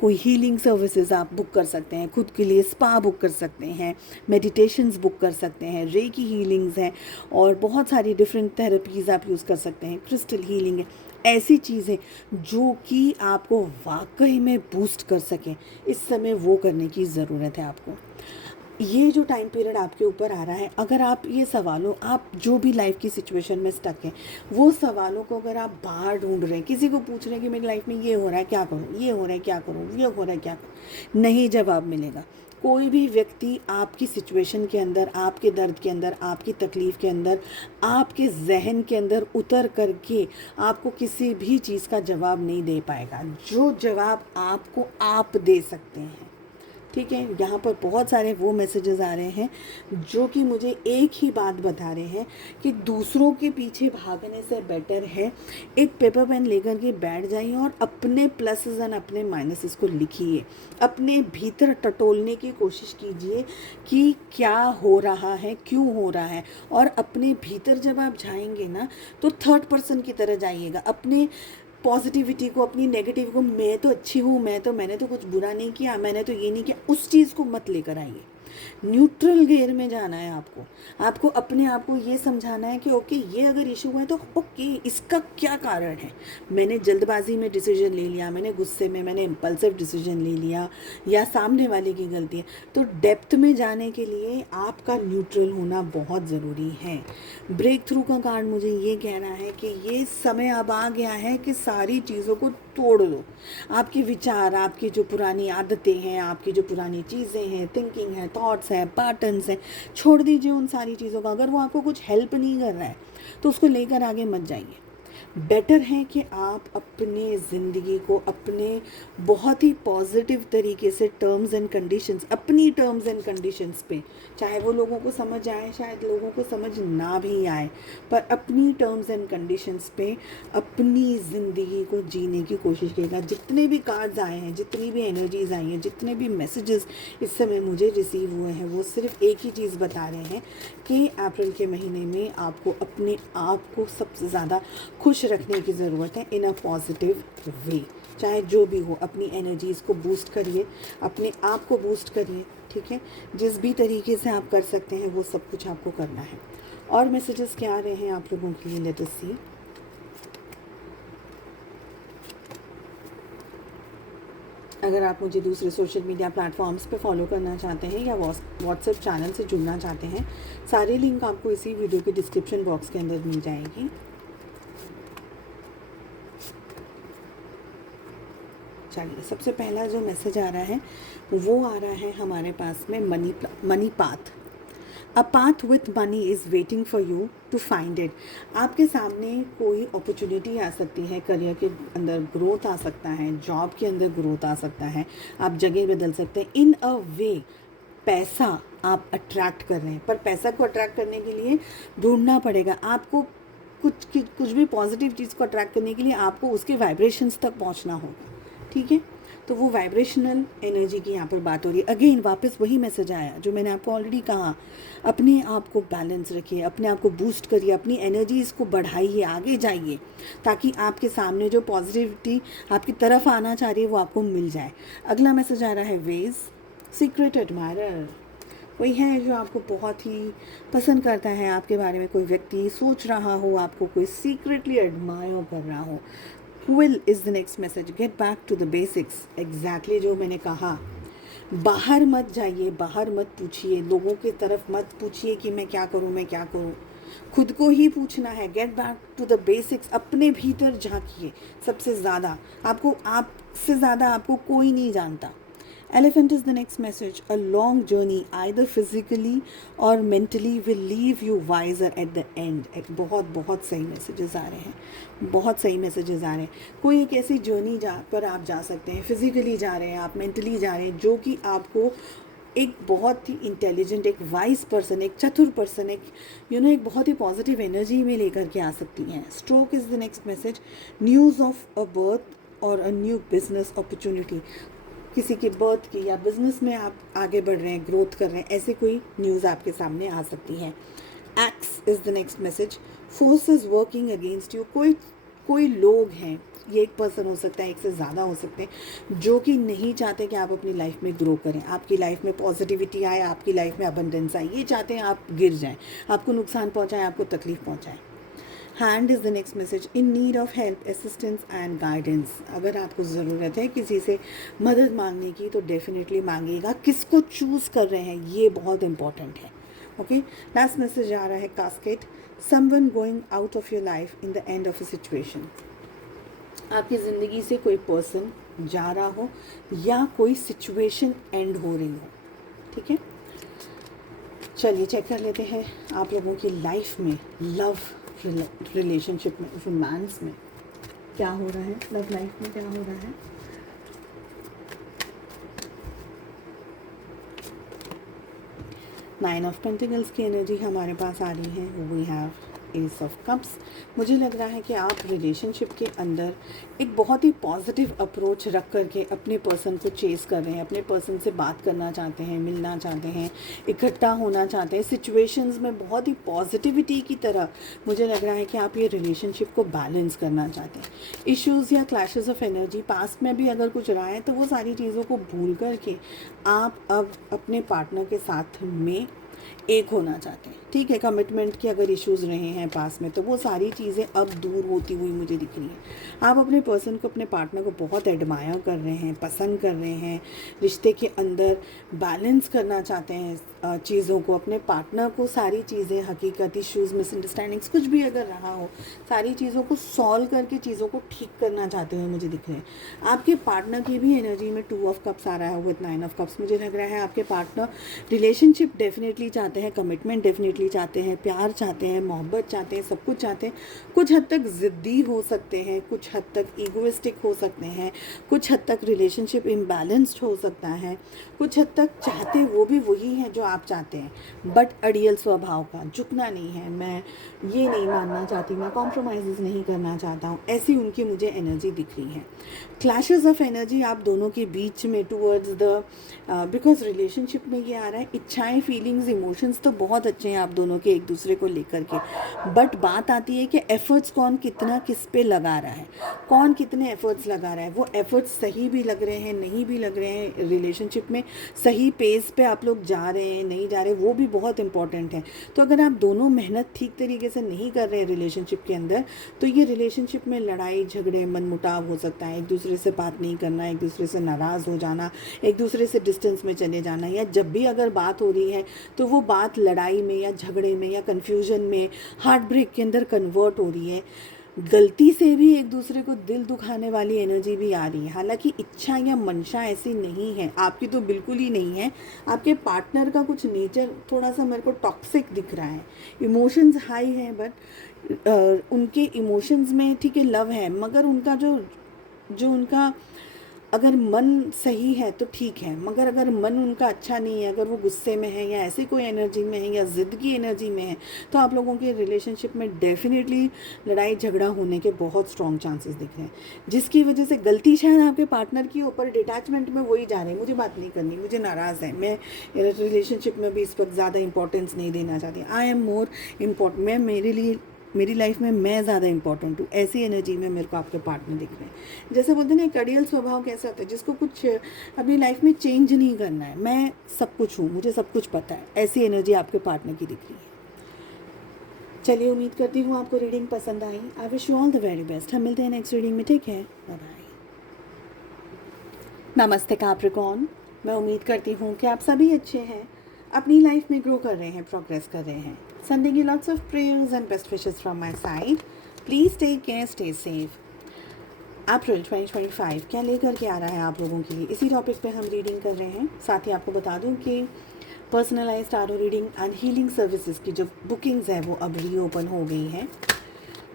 कोई हीलिंग सर्विसेज आप बुक कर सकते हैं, खुद के लिए स्पा बुक कर सकते हैं, मेडिटेशंस बुक कर सकते हैं, रेकी हीलिंग्स हैं, और बहुत सारी डिफरेंट थेरेपीज़ आप यूज़ कर सकते हैं, क्रिस्टल हीलिंग है। ऐसी चीज़ें जो कि आपको वाकई में बूस्ट कर सकें, इस समय वो करने की ज़रूरत है आपको। ये जो टाइम पीरियड आपके ऊपर आ रहा है, अगर आप ये सवालों, आप जो भी लाइफ की सिचुएशन में स्टक हैं, वो सवालों को अगर आप बाहर ढूंढ रहे हैं, किसी को पूछ रहे हैं कि मेरी लाइफ में ये हो रहा है क्या करूँ, ये हो रहा है क्या करूँ, ये हो रहा है क्या करूँ, नहीं जवाब मिलेगा। कोई भी व्यक्ति आपकी सिचुएशन के अंदर, आपके दर्द के अंदर, आपकी तकलीफ़ के अंदर, आपके जहन के अंदर उतर करके आपको किसी भी चीज़ का जवाब नहीं दे पाएगा। जो जवाब आपको आप दे सकते हैं, ठीक है। यहाँ पर बहुत सारे वो मैसेजेस आ रहे हैं जो कि मुझे एक ही बात बता रहे हैं कि दूसरों के पीछे भागने से बेटर है एक पेपर पेन लेकर के बैठ जाइए और अपने प्लसेस एंड अपने माइनसेस को लिखिए, अपने भीतर टटोलने की कोशिश कीजिए कि क्या हो रहा है, क्यों हो रहा है। और अपने भीतर जब आप जाएंगे ना, तो थर्ड पर्सन की तरह जाइएगा। अपने पॉजिटिविटी को, अपनी नेगेटिव को, मैं तो अच्छी हूँ, मैंने तो कुछ बुरा नहीं किया, मैंने तो ये नहीं किया, उस चीज़ को मत लेकर आइए। न्यूट्रल गेयर में जाना है आपको अपने आप को ये समझाना है कि ओके, ये अगर इशू है तो ओके, इसका क्या कारण है। मैंने जल्दबाजी में डिसीजन ले लिया, मैंने गुस्से में, मैंने इम्पल्सिव डिसीजन ले लिया, या सामने वाले की गलती है। तो डेप्थ में जाने के लिए आपका न्यूट्रल होना बहुत ज़रूरी है। ब्रेक थ्रू का कार्ड मुझे ये कहना है कि ये समय अब आ गया है कि सारी चीज़ों को तोड़ दो। आपके विचार, आपकी जो पुरानी आदतें हैं, आपकी जो पुरानी चीज़ें हैं, थिंकिंग है, थॉट्स हैं, पैटर्न्स हैं, छोड़ दीजिए उन सारी चीज़ों का। अगर वो आपको कुछ हेल्प नहीं कर रहा है तो उसको लेकर आगे मत जाइए। बेटर है कि आप अपने ज़िंदगी को अपने बहुत ही पॉजिटिव तरीके से टर्म्स एंड कंडीशंस, अपनी टर्म्स एंड कंडीशंस पे, चाहे वो लोगों को समझ आए, शायद लोगों को समझ ना भी आए, पर अपनी टर्म्स एंड कंडीशंस पे अपनी ज़िंदगी को जीने की कोशिश कीजिएगा। जितने भी कार्ड्स आए हैं, जितनी भी एनर्जीज़ आई हैं, जितने भी मैसेजेस इस समय मुझे रिसीव हुए हैं, वो सिर्फ एक ही चीज़ बता रहे हैं कि अप्रैल के महीने में आपको अपने आप को सबसे ज़्यादा खुश रखने की ज़रूरत है, इन अ पॉजिटिव वे। चाहे जो भी हो, अपनी एनर्जीज़ को बूस्ट करिए, अपने आप को बूस्ट करिए, ठीक है। जिस भी तरीके से आप कर सकते हैं वो सब कुछ आपको करना है। और मैसेजेस क्या आ रहे हैं आप लोगों के लिए, लेट अस सी। अगर आप मुझे दूसरे सोशल मीडिया प्लेटफॉर्म्स पे फॉलो करना चाहते हैं या व्हाट्सएप चैनल से जुड़ना चाहते हैं, सारे लिंक आपको इसी वीडियो के डिस्क्रिप्शन बॉक्स के अंदर मिल जाएगी। चलिए, सबसे पहला जो मैसेज आ रहा है वो आ रहा है हमारे पास में money path. A path with money is waiting for you to find it. आपके सामने कोई अपॉर्चुनिटी आ सकती है, करियर के अंदर ग्रोथ आ सकता है, जॉब के अंदर ग्रोथ आ सकता है, आप जगह बदल सकते हैं। इन अ वे पैसा आप अट्रैक्ट कर रहे हैं, पर पैसा को अट्रैक्ट करने के लिए ढूंढना पड़ेगा आपको। कुछ भी पॉजिटिव चीज़ को अट्रैक्ट करने के लिए आपको उसके वाइब्रेशंस तक पहुंचना होगा, ठीक है। तो वो वाइब्रेशनल एनर्जी की यहाँ पर बात हो रही है। अगेन वापस वही मैसेज आया जो मैंने आपको ऑलरेडी कहा, अपने आप को बैलेंस रखिए, अपने आप को बूस्ट करिए, अपनी एनर्जीज़ को बढ़ाइए, आगे जाइए, ताकि आपके सामने जो पॉजिटिविटी आपकी तरफ आना चाह रही है वो आपको मिल जाए। अगला मैसेज आ रहा है वेज, सीक्रेट एडमायरर। कोई है जो आपको बहुत ही पसंद करता है, आपके बारे में कोई व्यक्ति सोच रहा हो, आपको कोई सीक्रेटली एडमायर कर रहा हो। Will is the next message, get back to the basics. Exactly जो मैंने कहा, बाहर मत जाइए, बाहर मत पूछिए, लोगों की तरफ मत पूछिए कि मैं क्या करूँ, मैं क्या करूँ। खुद को ही पूछना है, get back to the basics. अपने भीतर झांकिए। सबसे ज़्यादा आपको, आपसे ज़्यादा आपको कोई नहीं जानता। Elephant is the next message. A long journey, either physically or mentally, will leave you wiser at the end. एक बहुत बहुत सही मैसेजेस आ रहे हैं, बहुत सही मैसेजेस आ रहे हैं. कोई एक ऐसी जर्नी पर आप जा सकते हैं, फिजिकली जा रहे हैं, आप मेंटली जा रहे हैं, जो कि आपको एक बहुत ही इंटेलिजेंट, एक वाइज पर्सन, एक चतुर पर्सन, एक एक बहुत ही पॉजिटिव एनर्जी में लेकर के आ सकती हैं. Stroke is the next message. News of a birth और अ न्यू बिजनेस अपॉर्चुनिटी. किसी के बर्थ की या बिजनेस में आप आगे बढ़ रहे हैं, ग्रोथ कर रहे हैं, ऐसे कोई न्यूज़ आपके सामने आ सकती है. X is the next message. Forces working against you. कोई लोग हैं, ये एक पर्सन हो सकता है, एक से ज़्यादा हो सकते हैं, जो कि नहीं चाहते कि आप अपनी लाइफ में ग्रो करें, आपकी लाइफ में पॉजिटिविटी आए, आपकी लाइफ में अबंडेंस आए. ये चाहते हैं आप गिर जाएं, आपको नुकसान पहुंचाएं, आपको तकलीफ पहुंचाएं. Hand is the next message. In need of help, assistance and guidance. अगर आपको ज़रूरत है किसी से मदद मांगने की तो डेफिनेटली मांगिएगा. किसको चूज़ कर रहे हैं ये बहुत इंपॉर्टेंट है. ओके, लास्ट मैसेज आ रहा है casket. Someone going out of your life in the end of a situation. आपकी ज़िंदगी से कोई पर्सन जा रहा हो या कोई सिचुएशन एंड हो रही हो. ठीक है, चलिए चेक कर लेते हैं आप लोगों की लाइफ में, लव रिलेशनशिप में, रोमांस में क्या हो रहा है, लव लाइफ में क्या हो रहा है. नाइन ऑफ पेंटिकल्स की एनर्जी हमारे पास आ रही है. We have ace of cups. मुझे लग रहा है कि आप रिलेशनशिप के अंदर एक बहुत ही पॉजिटिव अप्रोच रख करके अपने पर्सन को चेस कर रहे हैं, अपने पर्सन से बात करना चाहते हैं, मिलना चाहते हैं, इकट्ठा होना चाहते हैं. सिचुएशंस में बहुत ही पॉजिटिविटी की तरह मुझे लग रहा है कि आप ये रिलेशनशिप को बैलेंस करना चाहते हैं. इश्यूज़ या क्लैशेस ऑफ एनर्जी पास्ट में भी अगर कुछ रहा है तो वो सारी चीज़ों को भूल करके आप अब अपने पार्टनर के साथ में एक होना चाहते हैं. ठीक है, कमिटमेंट के अगर इश्यूज़ रहे हैं पास में तो वो सारी चीज़ें अब दूर होती हुई मुझे दिख रही हैं. आप अपने पर्सन को, अपने पार्टनर को बहुत एडमायर कर रहे हैं, पसंद कर रहे हैं. रिश्ते के अंदर बैलेंस करना चाहते हैं चीज़ों को, अपने पार्टनर को सारी चीज़ें, हकीकत, इश्यूज़, मिसअंडरस्टैंडिंग्स कुछ भी अगर रहा हो, सारी चीज़ों को सॉल्व करके चीज़ों को ठीक करना चाहते हुए मुझे दिख रहे हैं. आपके पार्टनर की भी एनर्जी में 2 ऑफ कप्स आ रहा है विद 9 ऑफ कप्स. मुझे लग रहा है आपके पार्टनर रिलेशनशिप डेफिनेटली चाहते हैं, कमिटमेंट डेफिनेटली चाहते हैं, प्यार चाहते हैं, मोहब्बत चाहते हैं, सब कुछ चाहते हैं. कुछ हद तक ज़िद्दी हो सकते हैं, कुछ हद तक ईगोइस्टिक हो सकते हैं, कुछ हद तक रिलेशनशिप इम्बैलेंस्ड हो सकता है, कुछ हद तक चाहते वो भी वही है जो आप चाहते हैं, बट अड़ियल स्वभाव का, झुकना नहीं है, मैं ये नहीं मानना चाहती, मैं कॉम्प्रोमाइज़ नहीं करना चाहता हूँ, ऐसी उनकी मुझे एनर्जी दिख रही है. क्लैशेस ऑफ एनर्जी आप दोनों के बीच में टूवर्ड्स द बिकॉज रिलेशनशिप में ये आ रहा है, इच्छाएं, फीलिंग्स, इमोशंस तो बहुत अच्छे हैं आप दोनों के एक दूसरे को लेकर के, बट बात आती है कि एफर्ट्स कौन कितना किस पे लगा रहा है, कौन कितने एफर्ट्स लगा रहा है. वो एफर्ट्स सही भी लग रहे हैं, नहीं भी लग रहे हैं, रिलेशनशिप में सही पेस पे आप लोग जा रहे हैं, नहीं जा रहे, वो भी बहुत इंपॉर्टेंट है. तो अगर आप दोनों मेहनत ठीक तरीके से नहीं कर रहे हैं रिलेशनशिप के अंदर, तो ये रिलेशनशिप में लड़ाई झगड़े, मनमुटाव हो सकता है. एक दूसरे से बात नहीं करना, एक दूसरे से नाराज़ हो जाना, एक दूसरे से डिस्टेंस में चले जाना, या जब भी अगर बात हो रही है तो वो बात लड़ाई में या झगड़े में या कन्फ्यूजन में, हार्ट ब्रेक के अंदर कन्वर्ट हो रही है. गलती से भी एक दूसरे को दिल दुखाने वाली एनर्जी भी आ रही है. हालांकि इच्छा या मंशा ऐसी नहीं है, आपकी तो बिल्कुल ही नहीं है. आपके पार्टनर का कुछ नेचर थोड़ा सा मेरे को टॉक्सिक दिख रहा है. इमोशंस हाई हैं, बट उनके इमोशंस में ठीक है लव है, मगर उनका जो उनका अगर मन सही है तो ठीक है, मगर अगर मन उनका अच्छा नहीं है, अगर वो गुस्से में है या ऐसी कोई एनर्जी में है या ज़िद की एनर्जी में है, तो आप लोगों के रिलेशनशिप में डेफिनेटली लड़ाई झगड़ा होने के बहुत स्ट्रॉन्ग चांसेस दिख रहे हैं, जिसकी वजह से गलती शायद आपके पार्टनर की ऊपर डिटैचमेंट में वही जा रहे हैं, मुझे बात नहीं करनी, मुझे नाराज़ है, मैं रिलेशनशिप में भी इस वक्त ज़्यादा इंपॉर्टेंस नहीं देना चाहती, आई एम मोर इम्पॉर्टेंट, मैं मेरे लिए मेरी लाइफ में मैं ज़्यादा इंपॉर्टेंट हूँ. ऐसी एनर्जी में मेरे को आपके पार्टनर दिख रहे हैं. जैसे बोलते हैं ना, एक अड़ियल स्वभाव कैसा होता है, जिसको कुछ अपनी लाइफ में चेंज नहीं करना है, मैं सब कुछ हूँ, मुझे सब कुछ पता है, ऐसी एनर्जी आपके पार्टनर की दिख रही है. चलिए, उम्मीद करती हूँ आपको रीडिंग पसंद आई. I wish you all the very best. हम मिलते हैं नेक्स्ट रीडिंग में. ठीक है, बाय बाय. नमस्ते कैप्रिकॉर्न. मैं उम्मीद करती हूँ कि आप सभी अच्छे हैं, अपनी लाइफ में ग्रो कर रहे हैं, प्रोग्रेस कर रहे हैं. Sending you lots of prayers and best wishes from my side. Please take care, stay safe. अप्रैल 2025 क्या लेकर के आ रहा है आप लोगों के लिए, इसी टॉपिक पे हम रीडिंग कर रहे हैं। साथ ही आपको बता दूं कि personalised tarot reading and healing services की जो बुकिंग्स है वो अब रीओपन हो गई हैं।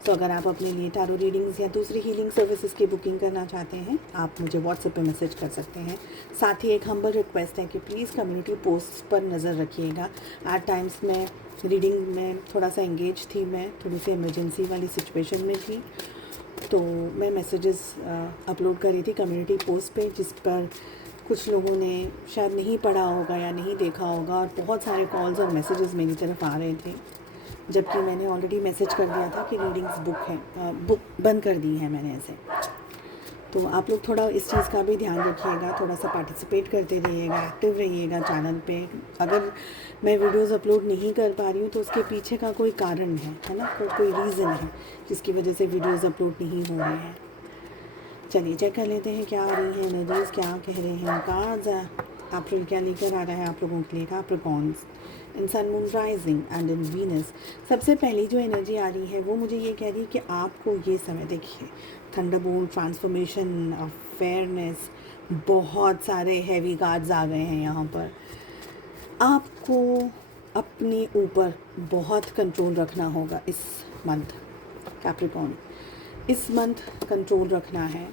तो अगर आप अपने लिए टारो रीडिंग्स या दूसरी हीलिंग सर्विसेज की बुकिंग करना चाहते हैं, आप मुझे व्हाट्सएप पे मैसेज कर सकते हैं। साथ ही एक हम्बल रिक्वेस्ट है कि प्लीज़ कम्युनिटी पोस्ट पर नज़र रखिएगा। एट टाइम्स मैं रीडिंग में थोड़ा सा एंगेज थी, मैं थोड़ी सी इमरजेंसी वाली सिचुएशन में थी, तो मैं मैसेजेस अपलोड कर रही थी कम्युनिटी पोस्ट पे, जिस पर कुछ लोगों ने शायद नहीं पढ़ा होगा या नहीं देखा होगा, और बहुत सारे कॉल्स और मैसेजेस मेरी तरफ आ रहे थे, जबकि मैंने ऑलरेडी मैसेज कर दिया था कि रीडिंग्स बुक बंद कर दी है मैंने ऐसे। तो आप लोग थोड़ा इस चीज़ का भी ध्यान रखिएगा, थोड़ा सा पार्टिसिपेट करते रहिएगा, एक्टिव रहिएगा चैनल पे। अगर मैं वीडियोस अपलोड नहीं कर पा रही हूँ तो उसके पीछे का कोई कारण है ना, कोई रीज़न है जिसकी वजह से वीडियोस अपलोड नहीं हो रहे हैं। चलिए चेक कर लेते हैं क्या आ रही है एनर्जीज़, क्या कह रहे हैं कार्ड्स। अप्रैल क्या लेकर आ रहा है आप लोगों के लिए Capricorns in sun moon rising and in Venus. सबसे पहली जो एनर्जी आ रही है वो मुझे ये कह रही है कि आपको ये समय, देखिए थंडरबोल्ट, ट्रांसफॉर्मेशन, फेयरनेस, बहुत सारे हैवी कार्ड्स आ गए हैं यहाँ पर। आपको अपने ऊपर बहुत कंट्रोल रखना होगा इस मंथ कैप्रिकॉर्न। इस मंथ कंट्रोल रखना है,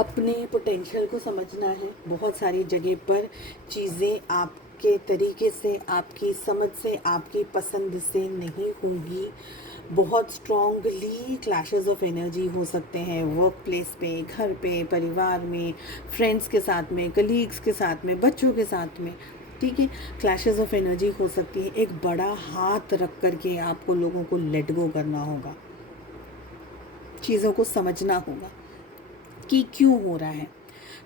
अपने पोटेंशियल को समझना है। बहुत सारी जगह पर चीज़ें आपके तरीके से, आपकी समझ से, आपकी पसंद से नहीं होंगी। बहुत स्ट्रॉन्गली क्लैशेस ऑफ एनर्जी हो सकते हैं वर्क प्लेस पे, घर पे, परिवार में, फ्रेंड्स के साथ में, कलीग्स के साथ में, बच्चों के साथ में, ठीक है। क्लैशेस ऑफ एनर्जी हो सकती है। एक बड़ा हाथ रख करके आपको लोगों को लेट गो करना होगा, चीज़ों को समझना होगा कि क्यों हो रहा है,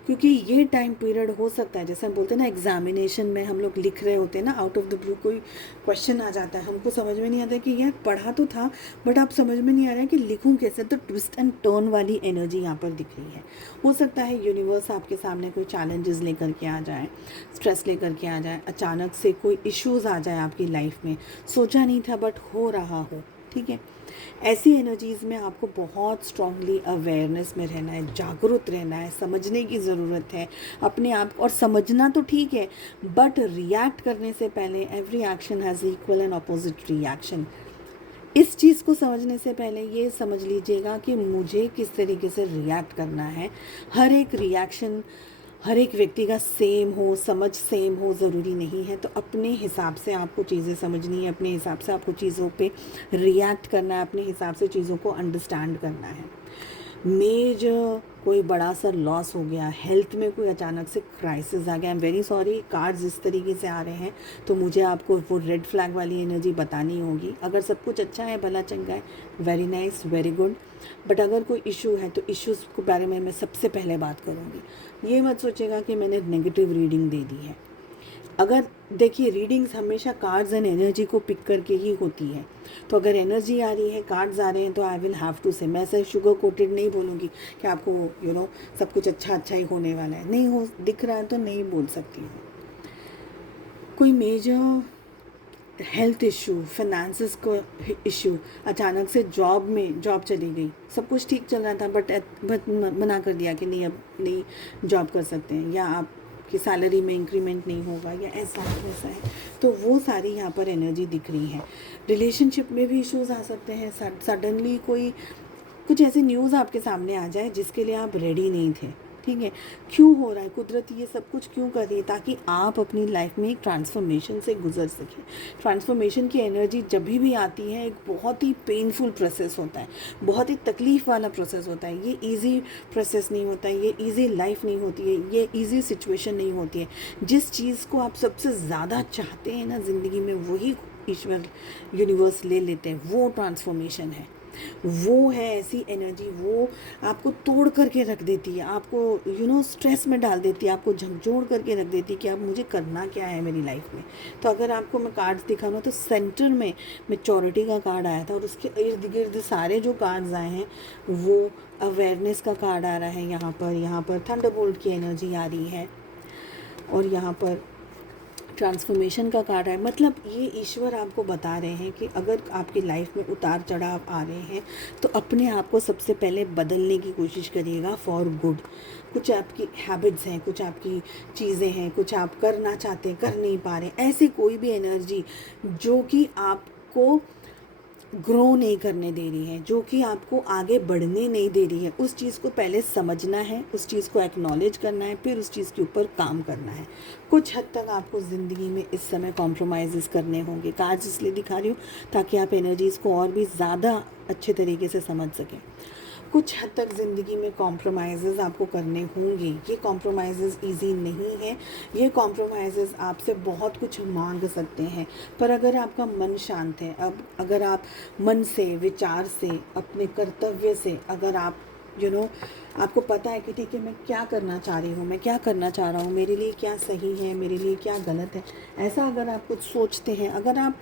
क्योंकि ये टाइम पीरियड हो सकता है, जैसे हम बोलते हैं ना एग्जामिनेशन में हम लोग लिख रहे होते हैं ना, आउट ऑफ द ब्लू कोई क्वेश्चन आ जाता है, हमको समझ में नहीं आता कि यार पढ़ा तो था बट अब समझ में नहीं आ रहा है कि लिखूं कैसे। तो ट्विस्ट एंड टर्न वाली एनर्जी यहाँ पर दिख रही है। हो सकता है यूनिवर्स आपके सामने कोई चैलेंजेस लेकर के आ जाए, स्ट्रेस लेकर के आ जाए, अचानक से कोई इश्यूज़ आ जाए आपकी लाइफ में, सोचा नहीं था बट हो रहा हो, ठीक है। ऐसी एनर्जीज़ में आपको बहुत स्ट्रांगली अवेयरनेस में रहना है, जागरूक रहना है, समझने की ज़रूरत है अपने आप। और समझना तो ठीक है बट रिएक्ट करने से पहले every action has equal and opposite reaction. इस चीज़ को समझने से पहले ये समझ लीजिएगा कि मुझे किस तरीके से रिएक्ट करना है। हर एक रिएक्शन हर एक व्यक्ति का सेम हो, समझ सेम हो ज़रूरी नहीं है। तो अपने हिसाब से आपको चीज़ें समझनी है, अपने हिसाब से आपको चीज़ों पे रिएक्ट करना है, अपने हिसाब से चीज़ों को अंडरस्टैंड करना है। मेजर कोई बड़ा सा लॉस हो गया, हेल्थ में कोई अचानक से क्राइसिस आ गया, I am very sorry, cards इस तरीके से आ रहे हैं तो मुझे आपको वो रेड फ्लैग वाली एनर्जी बतानी होगी। अगर सब कुछ अच्छा है, भला चंगा है, very nice, very good, but अगर कोई इशू है तो इश्यूज़ के बारे में मैं सबसे पहले बात करूँगी। ये मत सोचेगा कि मैंने नेगेटिव रीडिंग दे दी है। अगर देखिए रीडिंग्स हमेशा कार्ड्स एंड एनर्जी को पिक करके ही होती है, तो अगर एनर्जी आ रही है, कार्ड्स आ रहे हैं, तो आई विल हैव टू से, मैं ऐसे शुगर कोटेड नहीं बोलूँगी कि आपको सब कुछ अच्छा ही होने वाला है। नहीं हो दिख रहा है तो नहीं बोल सकती हूँ। कोई मेजर हेल्थ इशू, फाइनेंसेस को इशू, अचानक से जॉब चली गई, सब कुछ ठीक चल रहा था बट मना कर दिया कि नहीं अब नहीं जॉब कर सकते हैं, या आपकी सैलरी में इंक्रीमेंट नहीं होगा, या ऐसा है, तो वो सारी यहाँ पर एनर्जी दिख रही है। रिलेशनशिप में भी इश्यूज आ सकते हैं। सडनली कुछ ऐसी न्यूज़ आपके सामने आ जाए जिसके लिए आप रेडी नहीं थे, ठीक है। क्यों हो रहा है, कुदरत ये सब कुछ क्यों कर रही है, ताकि आप अपनी लाइफ में एक ट्रांसफॉर्मेशन से गुजर सकें। ट्रांसफॉर्मेशन की एनर्जी जब भी आती है एक बहुत ही पेनफुल प्रोसेस होता है, बहुत ही तकलीफ़ वाला प्रोसेस होता है। ये इजी प्रोसेस नहीं होता है, ये इजी लाइफ नहीं होती है, ये इजी सिचुएशन नहीं होती है। जिस चीज़ को आप सबसे ज़्यादा चाहते हैं ना ज़िंदगी में, वही ईश्वर यूनिवर्स ले लेते हैं। वो ट्रांसफॉर्मेशन है, वो है ऐसी एनर्जी, वो आपको तोड़ करके रख देती है, आपको स्ट्रेस में डाल देती है, आपको झकझोर करके रख देती है कि अब मुझे करना क्या है मेरी लाइफ में। तो अगर आपको मैं कार्ड्स दिखाऊँ तो सेंटर में मैच्योरिटी का कार्ड आया था, और उसके इर्द गिर्द सारे जो कार्ड्स आए हैं वो अवेयरनेस का कार्ड आ रहा है। यहाँ पर थंडरबोल्ट की एनर्जी आ रही है, और यहाँ पर ट्रांसफॉर्मेशन का कार्ड है, मतलब ये ईश्वर आपको बता रहे हैं कि अगर आपकी लाइफ में उतार चढ़ाव आ रहे हैं तो अपने आप को सबसे पहले बदलने की कोशिश करिएगा फॉर गुड। कुछ आपकी हैबिट्स हैं, कुछ आपकी चीज़ें हैं, कुछ आप करना चाहते हैं कर नहीं पा रहे, ऐसी कोई भी एनर्जी जो कि आपको ग्रो नहीं करने दे रही है, जो कि आपको आगे बढ़ने नहीं दे रही है, उस चीज़ को पहले समझना है, उस चीज़ को एक्नॉलेज करना है, फिर उस चीज़ के ऊपर काम करना है। कुछ हद तक आपको ज़िंदगी में इस समय कॉम्प्रोमाइज़ करने होंगे। कार्ड्स इसलिए दिखा रही हूँ ताकि आप एनर्जीज़ को और भी ज़्यादा अच्छे तरीके से समझ सकें। कुछ हद तक ज़िंदगी में कॉम्प्रोमाइज़ आपको करने होंगे। ये कॉम्प्रोमाइज़ ईजी नहीं है, ये कॉम्प्रोमाइज़ आपसे बहुत कुछ मांग सकते हैं, पर अगर आपका मन शांत है, अब अगर आप मन से, विचार से, अपने कर्तव्य से, अगर आप आपको पता है कि ठीक है मैं क्या करना चाह रही हूँ, मैं क्या करना चाह रहा हूँ, मेरे लिए क्या सही है, मेरे लिए क्या गलत है, ऐसा अगर आप कुछ सोचते हैं, अगर आप,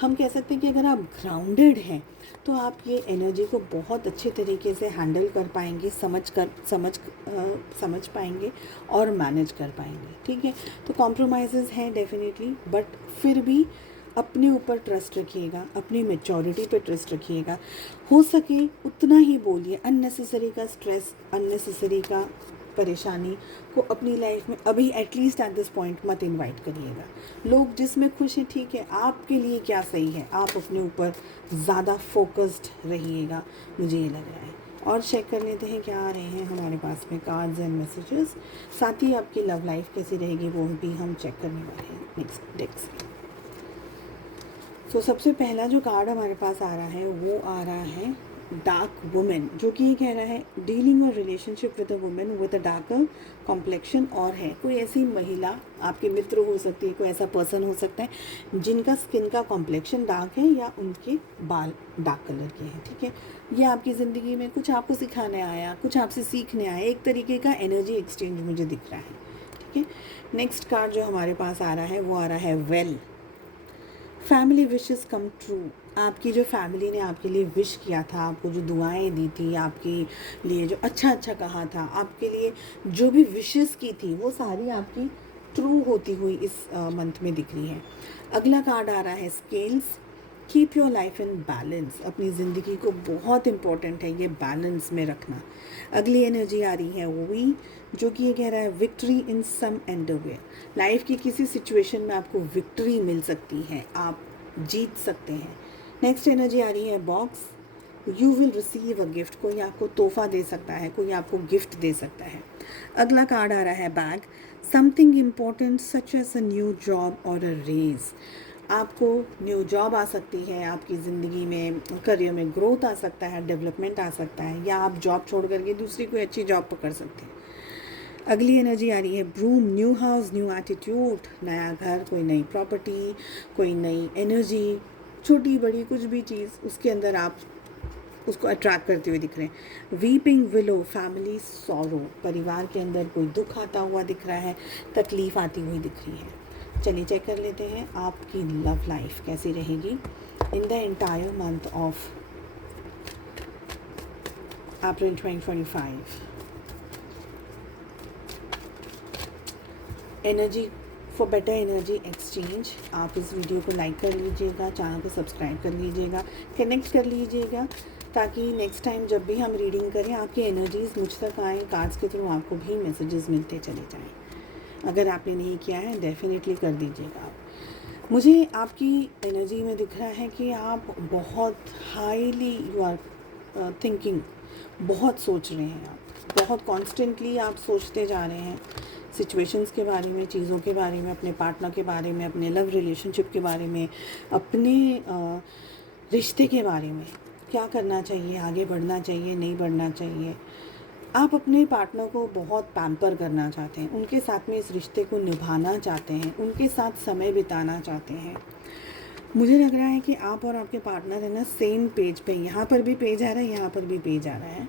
हम कह सकते हैं कि अगर आप ग्राउंडेड हैं तो आप ये एनर्जी को बहुत अच्छे तरीके से हैंडल कर पाएंगे, समझ पाएंगे और मैनेज कर पाएंगे। ठीक है, तो कॉम्प्रोमाइज़ हैं डेफिनेटली, बट फिर भी अपने ऊपर ट्रस्ट रखिएगा, अपनी मैच्योरिटी पे ट्रस्ट रखिएगा। हो सके उतना ही बोलिए, अननेसेसरी का स्ट्रेस, अननेसेसरी का परेशानी को अपनी लाइफ में अभी एटलीस्ट एट दिस पॉइंट मत इनवाइट करिएगा। लोग जिसमें खुश हैं ठीक है, आपके लिए क्या सही है, आप अपने ऊपर ज़्यादा फोकस्ड रहिएगा, मुझे ये लग रहा है। और चेक कर लेते हैं क्या आ रहे हैं हमारे पास में कार्ड्स एंड मैसेजेस। साथ ही आपकी लव लाइफ कैसी रहेगी वो भी हम चेक करने वाले हैं नेक्स्ट डेक से। तो सबसे पहला जो कार्ड हमारे पास आ रहा है वो आ रहा है डार्क वुमेन, जो कि ये कह रहा है डीलिंग और relationship with a women with a darker complexion. और है कोई ऐसी महिला, आपके मित्र हो सकती है, कोई ऐसा पर्सन हो सकता है जिनका स्किन का कॉम्प्लेक्शन डार्क है या उनके बाल डार्क कलर के हैं। ठीक है, ये आपकी ज़िंदगी में कुछ आपको सिखाने आया, कुछ आपसे सीखने आया, एक तरीके का एनर्जी एक्सचेंज मुझे दिख रहा है। ठीक है, नेक्स्ट कार्ड जो हमारे पास आ रहा है वो आ रहा है well, family wishes come true. आपकी जो फैमिली ने आपके लिए विश किया था, आपको जो दुआएं दी थी, आपके लिए जो अच्छा अच्छा कहा था, आपके लिए जो भी विशेस की थी, वो सारी आपकी ट्रू होती हुई इस मंथ में दिख रही है। अगला कार्ड आ रहा है scales, keep your life in balance. अपनी ज़िंदगी को बहुत इंपॉर्टेंट है ये बैलेंस में रखना। अगली एनर्जी आ रही है वी, जो कि ये कह रहा है विक्ट्री इन सम एंडरवेयर। लाइफ की किसी सिचुएशन में आपको विक्ट्री मिल सकती है, आप जीत सकते हैं। नेक्स्ट एनर्जी आ रही है box, you will receive a gift. कोई आपको तोहफा दे सकता है, कोई आपको गिफ्ट दे सकता है। अगला कार्ड आ रहा है bag, something important such as a new job और अ रेज। आपको न्यू जॉब आ सकती है, आपकी ज़िंदगी में करियर में ग्रोथ आ सकता है, डेवलपमेंट आ सकता है, या आप जॉब छोड़ करके दूसरी कोई अच्छी जॉब पकड़ सकते हैं। अगली एनर्जी आ रही है broom, new house, new attitude, नया घर, कोई नई प्रॉपर्टी, कोई नई एनर्जी, छोटी बड़ी कुछ भी चीज़, उसके अंदर आप उसको अट्रैक्ट करते हुए दिख रहे हैं। वीपिंग विलो, फैमिली सॉरो, परिवार के अंदर कोई दुख आता हुआ दिख रहा है, तकलीफ़ आती हुई दिख रही है। चलिए चेक कर लेते हैं आपकी लव लाइफ कैसी रहेगी in the entire month of April 2025। Energy for better energy exchange. आप इस वीडियो को लाइक कर लीजिएगा, चैनल को सब्सक्राइब कर लीजिएगा, कनेक्ट कर लीजिएगा, ताकि नेक्स्ट टाइम जब भी हम रीडिंग करें आपकी एनर्जीज़ मुझ तक आएँ, कार्ड्स के थ्रू आपको भी मैसेजेस मिलते चले जाएँ। अगर आपने नहीं किया है डेफिनेटली कर दीजिएगा आप। मुझे आपकी एनर्जी में दिख रहा है कि आप बहुत हाईली यू आर थिंकिंग, बहुत सोच रहे हैं, आप बहुत कॉन्स्टेंटली आप सोचते जा रहे हैं सिचुएशंस के बारे में, चीज़ों के बारे में, अपने पार्टनर के बारे में, अपने लव रिलेशनशिप के बारे में, अपने रिश्ते के बारे में, क्या करना चाहिए, आगे बढ़ना चाहिए, नहीं बढ़ना चाहिए। आप अपने पार्टनर को बहुत पैम्पर करना चाहते हैं, उनके साथ में इस रिश्ते को निभाना चाहते हैं, उनके साथ समय बिताना चाहते हैं। मुझे लग रहा है कि आप और आपके पार्टनर है ना सेम पेज पे, यहाँ पर भी पेज आ रहा है, यहाँ पर भी पेज आ रहा है।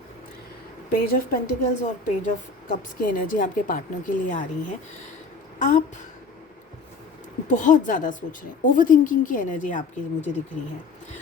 पेज ऑफ पेंटिकल्स और पेज ऑफ कप्स की एनर्जी आपके पार्टनर के लिए आ रही है। आप बहुत ज़्यादा सोच रहे हैं, ओवर थिंकिंग की एनर्जी आपकी मुझे दिख रही है।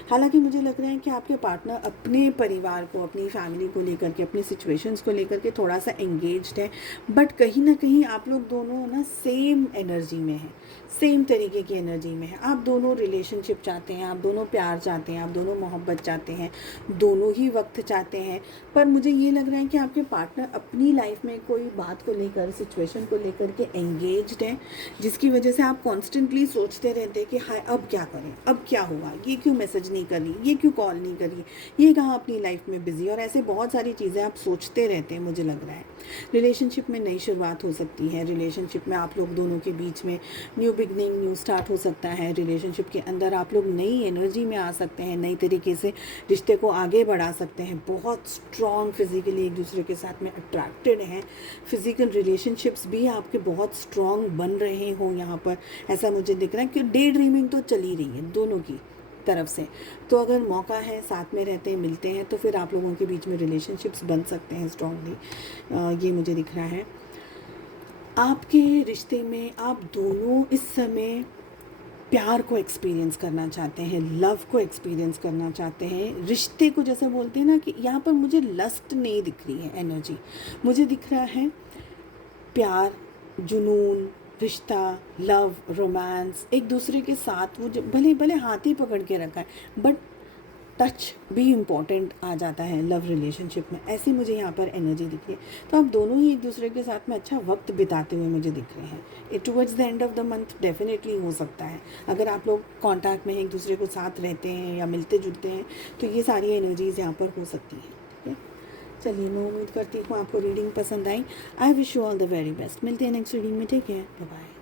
हालांकि मुझे लग रहा है कि आपके पार्टनर अपने परिवार को, अपनी फैमिली को लेकर के, अपनी सिचुएशंस को लेकर के थोड़ा सा एंगेज्ड है, बट कहीं ना कहीं आप लोग दोनों ना सेम एनर्जी में हैं, सेम तरीके की एनर्जी में है। आप दोनों रिलेशनशिप चाहते हैं, आप दोनों प्यार चाहते हैं, आप दोनों मोहब्बत चाहते हैं, दोनों ही वक्त चाहते हैं। पर मुझे ये लग रहा है कि आपके पार्टनर अपनी लाइफ में कोई बात को लेकर, सिचुएशन को लेकर के एंगेज्ड है, जिसकी वजह से आप कॉन्स्टेंटली सोचते रहते हैं कि हाय अब क्या करें, अब क्या हुआ, ये क्यों मैसेज नहीं कर रही, ये क्यों कॉल नहीं कर रही, ये कहाँ अपनी लाइफ में बिजी, और ऐसे बहुत सारी चीज़ें आप सोचते रहते हैं। मुझे लग रहा है रिलेशनशिप में नई शुरुआत हो सकती है, रिलेशनशिप में आप लोग दोनों के बीच में न्यू बिगनिंग, न्यू स्टार्ट हो सकता है। रिलेशनशिप के अंदर आप लोग नई एनर्जी में आ सकते हैं, नई तरीके से रिश्ते को आगे बढ़ा सकते हैं। बहुत स्ट्रॉन्ग फिजिकली एक दूसरे के साथ में अट्रैक्टेड हैं, फिजिकल रिलेशनशिप्स भी आपके बहुत स्ट्रॉन्ग बन रहे हों यहाँ पर, ऐसा मुझे दिख रहा है कि डे ड्रीमिंग तो चल ही रही है दोनों की तरफ से। तो अगर मौका है, साथ में रहते हैं, मिलते हैं, तो फिर आप लोगों के बीच में रिलेशनशिप्स बन सकते हैं स्ट्रांगली, ये मुझे दिख रहा है। आपके रिश्ते में आप दोनों इस समय प्यार को एक्सपीरियंस करना चाहते हैं, लव को एक्सपीरियंस करना चाहते हैं, रिश्ते को, जैसे बोलते हैं ना कि यहाँ पर मुझे लस्ट नहीं दिख रही है एनर्जी, मुझे दिख रहा है प्यार, जुनून, रिश्ता, लव, रोमांस, एक दूसरे के साथ वो भले भले हाथ ही पकड़ के रखा है, बट टच भी इम्पॉर्टेंट आ जाता है लव रिलेशनशिप में, ऐसी मुझे यहाँ पर एनर्जी दिख रही है। तो आप दोनों ही एक दूसरे के साथ में अच्छा वक्त बिताते हुए मुझे दिख रहे हैं। Towards the end of the month definitely हो सकता है, अगर आप लोग कॉन्टैक्ट में एक दूसरे को साथ रहते हैं या मिलते जुलते हैं, तो ये सारी एनर्जीज़ यहाँ पर हो सकती हैं। ठीक है, चलिए मैं उम्मीद करती हूँ आपको रीडिंग पसंद आई। I wish you all the very best. मिलते हैं नेक्स्ट रीडिंग में। Take care, bye bye.